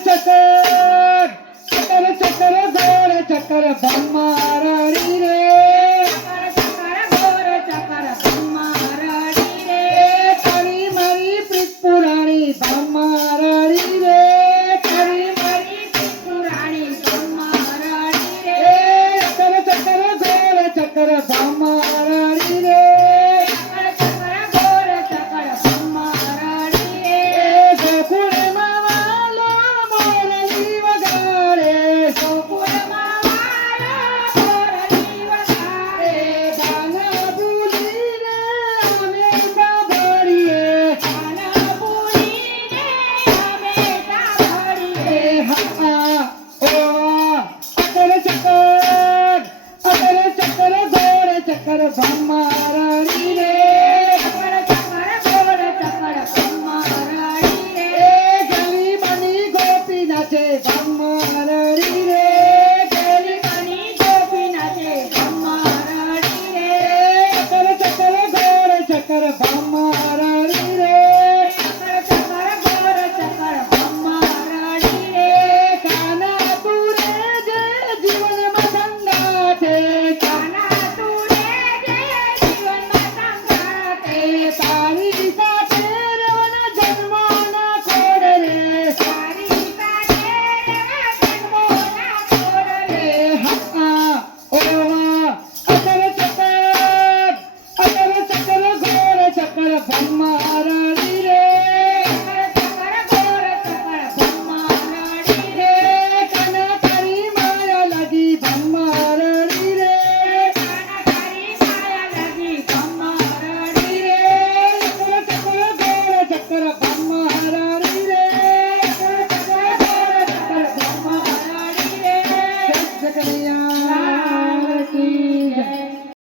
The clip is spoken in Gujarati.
ચક્કર ચક્કર ચક્કર ધામા ಸಕರ ಧಮ್ಮ